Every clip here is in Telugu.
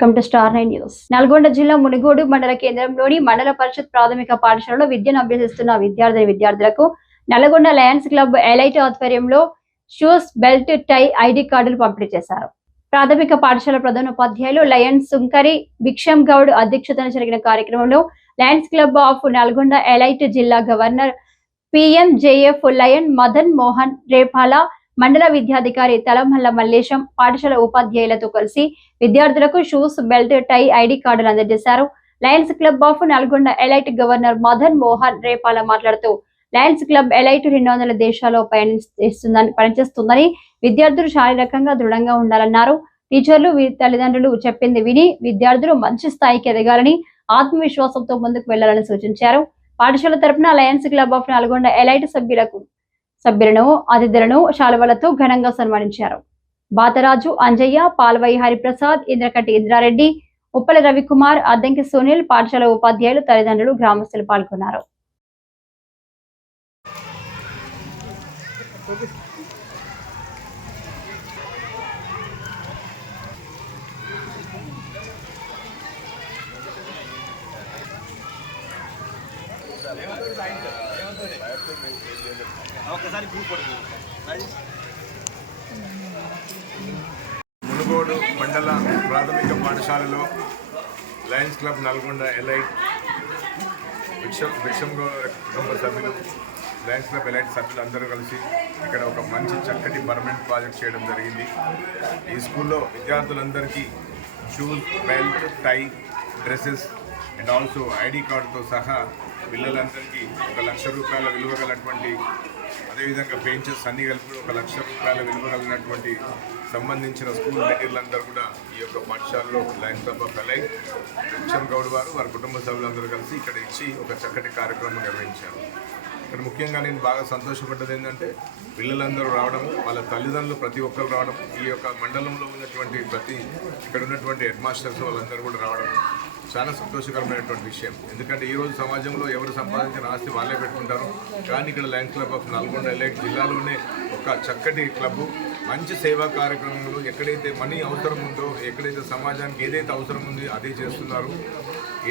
Welcome to star nine news. Nalgonda జిల్లా మునుగోడు మండల కేంద్రంలోని మండల పరిషత్ ప్రాథమిక పాఠశాలలో విద్యను అభ్యసిస్తున్న విద్యార్థి విద్యార్థులకు నల్గొండ లయన్స్ క్లబ్ ఎలైట్ ఆధ్వర్యంలో షూస్ బెల్ట్ టై ఐడి కార్డులు పంపిణీ చేశారు. ప్రాథమిక పాఠశాల ప్రధాన ఉపాధ్యాయులు లయన్స్ సుంకరి భిక్షం గౌడ్ అధ్యక్షతన జరిగిన కార్యక్రమంలో Lions Club of Nalgonda Elite జిల్లా governor PMJF Lion Madan Mohan Repala మండల విద్యాధికారి తలమల్ల మల్లేశం పాఠశాల ఉపాధ్యాయులతో కలిసి విద్యార్థులకు షూస్ బెల్ట్ టై ఐడి కార్డులు అందజేశారు. Lions Club of Nalgonda Elite governor Madan Mohan Repala మాట్లాడుతూ లయన్స్ క్లబ్ ఎలైట్ రెండు వందల దేశాల్లో పయనిస్తుందని పనిచేస్తుందని విద్యార్థులు శారీరకంగా దృఢంగా ఉండాలన్నారు. టీచర్లు తల్లిదండ్రులు చెప్పింది విని విద్యార్థులు మంచి స్థాయికి ఎదగాలని ఆత్మవిశ్వాసంతో ముందుకు వెళ్ళాలని సూచించారు. పాఠశాల తరపున Lions Club of Nalgonda Elite సభ్యులకు సభ్యులను అతిథులను శాలువలతో ఘనంగా సన్మానించారు. బాతరాజు అంజయ్య పాల్వై హరిప్రసాద్ ఇంద్రకటి ఇంద్రారెడ్డి ఉప్పల రవికుమార్ అద్దంకి సునీల్ పాఠశాల ఉపాధ్యాయులు తల్లిదండ్రులు గ్రామస్తులు పాల్గొన్నారు. రోడ్ మండల ప్రాథమిక పాఠశాలలో Lions Club Nalgonda Elite Bhiksham Bhiksham కుటుంబ సభ్యులు లయన్స్ క్లబ్ ఎలైట్ సభ్యులు అందరూ కలిసి ఇక్కడ ఒక మంచి చక్కటి పర్మనెంట్ ప్రాజెక్ట్ చేయడం జరిగింది. ఈ స్కూల్లో విద్యార్థులందరికీ shoes belt tie dresses and also ID కార్డుతో సహా పిల్లలందరికీ ఒక లక్ష రూపాయల విలువ గలటువంటి అదేవిధంగా బెంచెస్ అన్ని కలిపి ఒక లక్ష రూపాయల విలువ కలిగినటువంటి సంబంధించిన స్కూల్ మెటీరియల్ అందరూ కూడా ఈ యొక్క పాఠశాలలో లైన్ సభ కలై లక్ష్యం గౌడ్ వారు వారి కుటుంబ సభ్యులందరూ కలిసి ఇక్కడ ఇచ్చి ఒక చక్కటి కార్యక్రమం నిర్వహించారు. ఇక్కడ ముఖ్యంగా నేను బాగా సంతోషపడ్డది ఏంటంటే పిల్లలందరూ రావడం వాళ్ళ తల్లిదండ్రులు ప్రతి ఒక్కరు రావడం ఈ యొక్క మండలంలో ఉన్నటువంటి ప్రతి ఇక్కడ ఉన్నటువంటి హెడ్ మాస్టర్స్ వాళ్ళందరూ కూడా రావడం చాలా సంతోషకరమైనటువంటి విషయం. ఎందుకంటే ఈ రోజు సమాజంలో ఎవరు సంపాదించిన ఆస్తి వాళ్ళే పెట్టుకుంటారు. కానీ ఇక్కడ Lions Club of Nalgonda Elite జిల్లాలోనే ఒక చక్కటి క్లబ్ మంచి సేవా కార్యక్రమాలు ఎక్కడైతే మనీ అవసరం ఉందో ఎక్కడైతే సమాజానికి ఏదైతే అవసరం ఉందో అదే చేస్తున్నారు.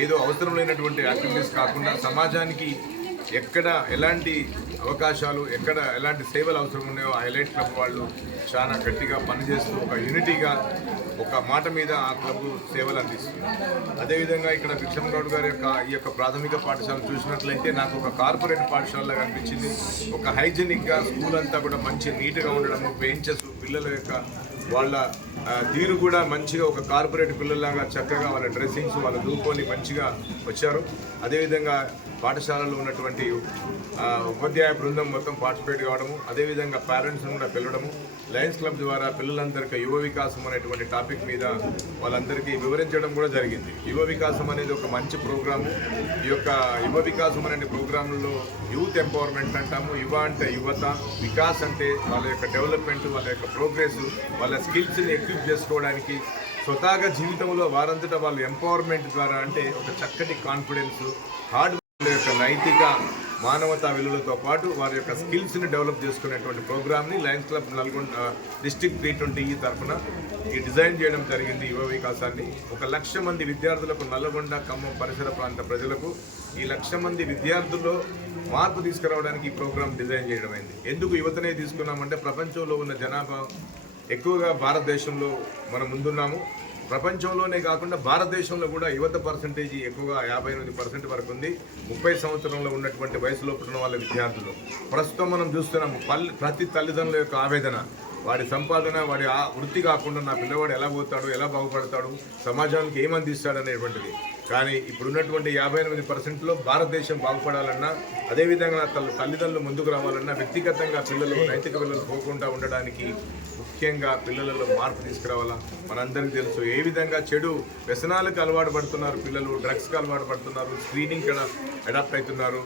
ఏదో అవసరం లేనటువంటి యాక్టివిటీస్ కాకుండా సమాజానికి ఎక్కడ ఎలాంటి అవకాశాలు ఎక్కడ ఎలాంటి సేవలు అవసరం ఉన్నాయో ఆ ఎలైట్ క్లబ్ వాళ్ళు చాలా గట్టిగా పనిచేస్తూ ఒక యూనిటీగా ఒక మాట మీద ఆ క్లబ్ సేవలు అందిస్తుంది అదేవిధంగా ఇక్కడ భిక్షం గౌడ్ గారి యొక్క ఈ యొక్క ప్రాథమిక పాఠశాల చూసినట్లయితే నాకు ఒక కార్పొరేట్ పాఠశాలగా అనిపించింది. ఒక హైజీనిక్గా స్కూల్ అంతా కూడా మంచి నీట్గా ఉండడము బెంచెస్ పిల్లల యొక్క వాళ్ళ తీరు కూడా మంచిగా ఒక కార్పొరేట్ పిల్లల్లాగా చక్కగా వాళ్ళ డ్రెస్సింగ్స్ వాళ్ళ దూకొని మంచిగా వచ్చారు. అదేవిధంగా పాఠశాలలో ఉన్నటువంటి ఉపాధ్యాయ బృందం మొత్తం పార్టిసిపేట్ కావడము అదేవిధంగా పేరెంట్స్ని కూడా పిలవడము లయన్స్ క్లబ్ ద్వారా పిల్లలందరికీ యువ వికాసం అనేటువంటి టాపిక్ మీద వాళ్ళందరికీ వివరించడం కూడా జరిగింది. యువ వికాసం అనేది ఒక మంచి ప్రోగ్రాము ఈ యొక్క యువ వికాసం అనే ప్రోగ్రాంలో యూత్ ఎంపవర్మెంట్ అంటాము. యువ అంటే యువత వికాస్ అంటే వాళ్ళ యొక్క డెవలప్మెంట్ వాళ్ళ యొక్క ప్రోగ్రెస్ వాళ్ళ స్కిల్స్ని ఎక్విప్ చేసుకోవడానికి స్వతహాగా జీవితంలో వారంతటా వాళ్ళ ఎంపవర్మెంట్ ద్వారా అంటే ఒక చక్కటి కాన్ఫిడెన్స్ హార్డ్ యొక్క నైతిక మానవతా విలువలతో పాటు వారి యొక్క స్కిల్స్ని డెవలప్ చేసుకునేటువంటి ప్రోగ్రామ్ని Lions Club Nalgonda district three twenty E తరఫున ఈ డిజైన్ చేయడం జరిగింది యువ వికాసాన్ని ఒక లక్ష మంది విద్యార్థులకు నల్గొండ ఖమ్మం పరిసర ప్రాంత ప్రజలకు ఈ లక్ష మంది విద్యార్థుల్లో మార్పు తీసుకురావడానికి ఈ ప్రోగ్రామ్ డిజైన్ చేయడం అయింది ఎందుకు యువతనే తీసుకున్నామంటే ప్రపంచంలో ఉన్న జనాభా ఎక్కువగా భారతదేశంలో మనం ముందున్నాము. ప్రపంచంలోనే కాకుండా భారతదేశంలో కూడా యువత పర్సంటేజ్ ఎక్కువగా యాభై ఎనిమిది పర్సెంట్ వరకు ఉంది. ముప్పై సంవత్సరంలో ఉన్నటువంటి వయసులో పుట్టిన వాళ్ళ విద్యార్థులు. ప్రస్తుతం మనం చూస్తున్నాము పల్లి ప్రతి తల్లిదండ్రుల యొక్క ఆవేదన. వాడి సంపాదన వాడి ఆ వృత్తి కాకుండా నా పిల్లవాడు ఎలా పోతాడు ఎలా బాగుపడతాడు సమాజానికి ఏమందిస్తాడు అనేటువంటిది. కానీ ఇప్పుడున్నటువంటి యాభై ఎనిమిది పర్సెంట్లో భారతదేశం బాగుపడాలన్నా అదేవిధంగా తల్లి తల్లిదండ్రులు ముందుకు రావాలన్నా వ్యక్తిగతంగా పిల్లలు నైతిక పిల్లలు పోకుండా ఉండడానికి ముఖ్యంగా పిల్లలలో మార్పు తీసుకురావాలా? మనందరికీ తెలుసు. ఏ విధంగా చెడు వ్యసనాలకు అలవాటు పడుతున్నారు పిల్లలు డ్రగ్స్కి అలవాటు పడుతున్నారు స్క్రీనింగ్ కూడా అడాప్ట్ అవుతున్నారు.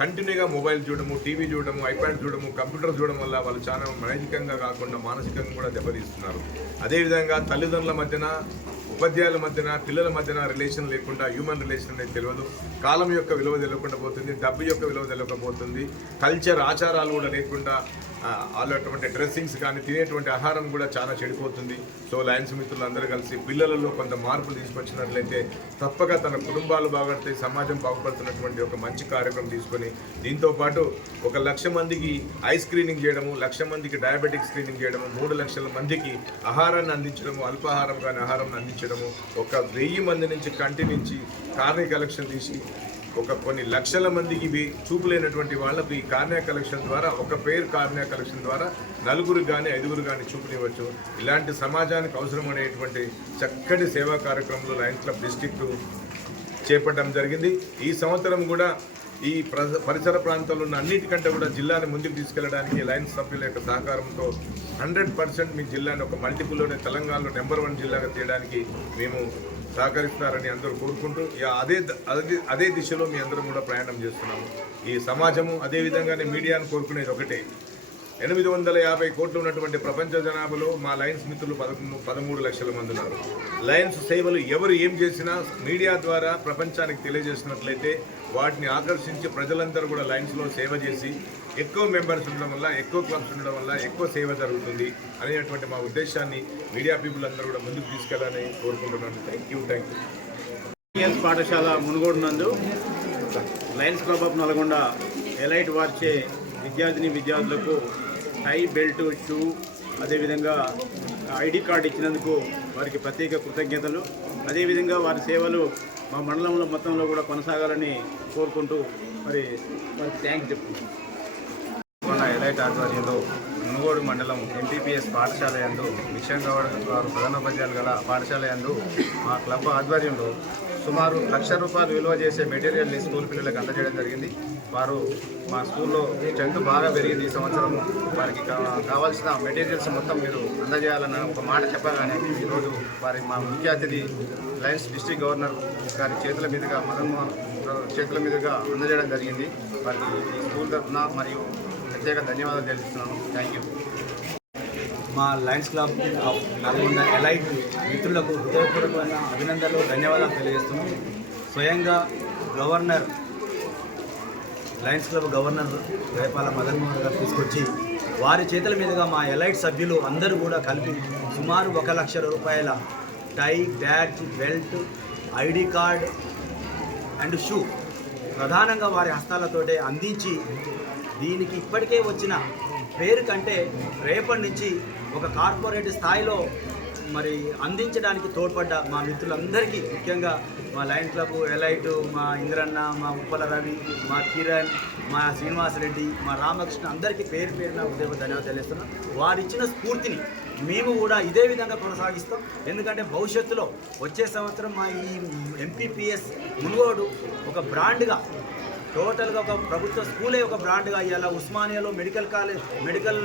కంటిన్యూగా మొబైల్ చూడము టీవీ చూడము ఐప్యాడ్ చూడము కంప్యూటర్ చూడడం వల్ల వాళ్ళు చాలా నైతికంగా కాకుండా మానసికంగా కూడా దెబ్బతీస్తున్నారు. అదేవిధంగా తల్లిదండ్రుల మధ్యన ఉపాధ్యాయుల మధ్యన పిల్లల మధ్యన రిలేషన్ లేకుండా హ్యూమన్ రిలేషన్ అనేది తెలియదు కాలం యొక్క విలువ తెలియకుండా పోతుంది డబ్బు యొక్క విలువ తెలియకపోతుంది కల్చర్ ఆచారాలు కూడా లేకుండా వాళ్ళటువంటి డ్రెస్సింగ్స్ కానీ తినేటువంటి ఆహారం కూడా చాలా చెడిపోతుంది. సో లయన్స్ మిత్రులు అందరూ కలిసి పిల్లలలో కొంత మార్పులు తీసుకొచ్చినట్లయితే తప్పక తన కుటుంబాలు బాగుపడతాయి సమాజం బాగుపడుతున్నటువంటి ఒక మంచి కార్యక్రమం తీసుకొని దీంతో పాటు ఒక లక్ష మందికి ఐ స్క్రీనింగ్ చేయడము లక్ష మందికి డయాబెటిక్ స్క్రీనింగ్ చేయడము మూడు లక్షల మందికి ఆహారాన్ని అందించడము అల్పాహారం కానీ ఆహారం అందించడం అందించడము ఒక వెయ్యి మంది నుంచి కంటి నుంచి కార్ని కలెక్షన్ తీసి ఒక కొన్ని లక్షల మందికి ఇవి చూపులేనటువంటి వాళ్ళకు ఈ కార్నియా కలెక్షన్ ద్వారా ఒక పేరు కార్నియా కలెక్షన్ ద్వారా నలుగురు కానీ ఐదుగురు కానీ చూపునివ్వచ్చు ఇలాంటి సమాజానికి అవసరమనేటువంటి చక్కటి సేవా కార్యక్రమంలో లయన్స్ క్లబ్ డిస్టిక్ చేపట్టడం జరిగింది. ఈ సంవత్సరం కూడా ఈ పరిసర ప్రాంతాల్లో ఉన్న అన్నిటికంటే కూడా జిల్లాని ముందుకు తీసుకెళ్ళడానికి లయన్స్ సభ్యుల యొక్క సహకారంతో హండ్రెడ్ పర్సెంట్ మీ జిల్లాని ఒక మల్టిపుల్లోనే తెలంగాణలో నెంబర్ వన్ జిల్లాగా తీయడానికి మేము సహకరిస్తున్నారని అందరూ కోరుకుంటూ అదే అదే అదే దిశలో మీ అందరం కూడా ప్రయాణం చేస్తున్నాము. ఈ సమాజము అదే విధంగానే మీడియాను కోరుకునేది ఒకటే. ఎనిమిది వందల యాభై కోట్లు ఉన్నటువంటి ప్రపంచ జనాభాలో మా లయన్స్ మిత్రులు పదకొండు పదమూడు లక్షల మంది ఉన్నారు. లయన్స్ సేవలు ఎవరు ఏం చేసినా మీడియా ద్వారా ప్రపంచానికి తెలియజేసినట్లయితే వాటిని ఆకర్షించి ప్రజలందరూ కూడా లైన్స్లో సేవ చేసి ఎక్కువ మెంబర్స్ ఉండడం వల్ల ఎక్కువ క్లబ్స్ ఉండడం వల్ల ఎక్కువ సేవ జరుగుతుంది. అనేటువంటి మా ఉద్దేశాన్ని మీడియా పీపుల్ అందరూ కూడా ముందుకు తీసుకెళ్ళాలని కోరుకుంటున్నాను. థ్యాంక్ యూ థ్యాంక్ యూ పాఠశాల మునుగోడు నందు Lions Club of Nalgonda Elite వార్చే విద్యార్థిని విద్యార్థులకు టై బెల్ట్ షూ అదేవిధంగా ఐడి కార్డు ఇచ్చినందుకు వారికి ప్రత్యేక కృతజ్ఞతలు. అదేవిధంగా వారి సేవలు మా మండలంలో మొత్తంలో కూడా కొనసాగాలని కోరుకుంటూ మరి వారికి థ్యాంక్ చెప్పుకుంటున్నాం ఎలైట్ ఆధ్వర్యంలో మునుగోడు మండలం ఎంపీపీఎస్ పాఠశాల యందు మిషన్ గౌడ్ వారు ప్రధానోపాధ్యాయులు గల పాఠశాల యందు మా క్లబ్ ఆధ్వర్యంలో సుమారు లక్ష రూపాయలు విలువ చేసే మెటీరియల్ని స్కూల్ పిల్లలకు అందజేయడం జరిగింది. వారు మా స్కూల్లో స్ట్రెంత్ బాగా పెరిగింది ఈ సంవత్సరం. వారికి కావాల్సిన మెటీరియల్స్ మొత్తం మీరు అందజేయాలన్న ఒక మాట చెప్పగానే ఈరోజు వారి మా ముఖ్య అతిథి లయన్స్ డిస్టిక్ గవర్నర్ గారి చేతుల మీదుగా మదన్మోహన్ చేతుల మీదుగా అందజేయడం జరిగింది. వారికి ఈ స్కూల్ తరఫున మరియు ప్రత్యేక ధన్యవాదాలు తెలుపుతున్నాను. థ్యాంక్ యూ మా Lions Club of Nalgonda elite మిత్రులకు హృదయపూర్వకమైన అభినందనలు ధన్యవాదాలు తెలియజేస్తున్నాం. స్వయంగా governor Lions Club governor Repala Madanmohan గారు తీసుకొచ్చి వారి చేతుల మీదుగా మా ఎలైట్ సభ్యులు అందరూ కూడా కలిపి సుమారు ఒక లక్ష రూపాయల tie bag belt ID card and shoe ప్రధానంగా వారి హస్తాలతోటే అందించి దీనికి ఇప్పటికే వచ్చిన పేరు కంటే రేపటి నుంచి ఒక కార్పొరేట్ స్థాయిలో మరి అందించడానికి తోడ్పడ్డ మా మిత్రులందరికీ ముఖ్యంగా మా లయన్ క్లబ్ ఎలైట్ మా ఇంద్రన్న మా ఉప్పల రవి మా కిరణ్ మా శ్రీనివాసరెడ్డి మా రామకృష్ణ అందరికీ పేరు పేరున ఉదయం ధన్యవాదాలు తెలుస్తున్నాం వారు ఇచ్చిన స్ఫూర్తిని మేము కూడా ఇదే విధంగా కొనసాగిస్తాం. ఎందుకంటే భవిష్యత్తులో వచ్చే సంవత్సరం మా ఈ ఎంపీపీఎస్ మునుగోడు ఒక బ్రాండ్గా టోటల్గా ఒక ప్రభుత్వ స్కూలే ఒక బ్రాండ్గా అయ్యాలా ఉస్మానియాలో మెడికల్ కాలేజ్ మెడికల్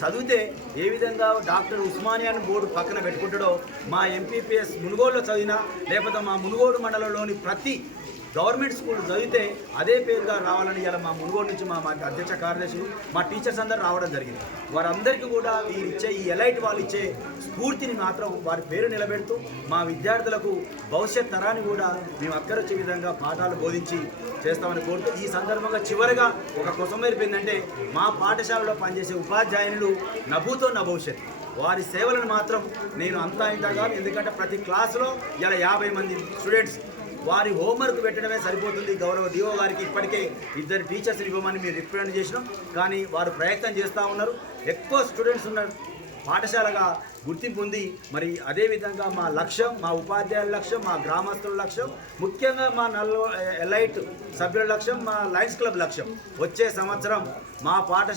చదివితే ఏ విధంగా డాక్టర్ ఉస్మానియాని బోర్డు పక్కన పెట్టుకుంటాడో మా ఎంపీపీఎస్ మునుగోడులో చదివినా లేకపోతే మా మునుగోడు మండలంలోని ప్రతి గవర్నమెంట్ స్కూల్ చదివితే అదే పేరుగా రావాలని ఇలా మా మునుగోడు నుంచి మా మా అధ్యక్ష కార్యదర్శులు మా టీచర్స్ అందరూ రావడం జరిగింది. వారందరికీ కూడా వీరు ఇచ్చే ఈ ఎలైట్ వాళ్ళు ఇచ్చే స్ఫూర్తిని మాత్రం వారి పేరు నిలబెడుతూ మా విద్యార్థులకు భవిష్యత్ తరాన్ని కూడా మేము అక్కరొచ్చే విధంగా పాఠాలు బోధించి చేస్తామని కోరుతూ ఈ సందర్భంగా చివరిగా ఒక కొసం ఏంటంటే మా పాఠశాలలో పనిచేసే ఉపాధ్యాయులు నభూతో నా భవిష్యత్. వారి సేవలను మాత్రం నేను అంతా ఇంతగా ఎందుకంటే ప్రతి క్లాసులో ఇలా యాభై మంది స్టూడెంట్స్ వారి హోంవర్క్ పెట్టడమే సరిపోతుంది. గౌరవ డిఓ గారికి ఇప్పటికే ఇద్దరు టీచర్స్ ఇవ్వమని మేము రిప్రజెంట్ చేసినాం. కానీ వారు ప్రయత్నం చేస్తూ ఉన్నారు. ఎక్కువ స్టూడెంట్స్ ఉన్న పాఠశాలగా గుర్తింపు ఉంది. మరి అదేవిధంగా మా లక్ష్యం మా ఉపాధ్యాయుల లక్ష్యం మా గ్రామస్తుల లక్ష్యం ముఖ్యంగా మా నల్ల ఎలైట్ సభ్యుల లక్ష్యం మా లయన్స్ క్లబ్ లక్ష్యం. వచ్చే సంవత్సరం మా పాఠశాల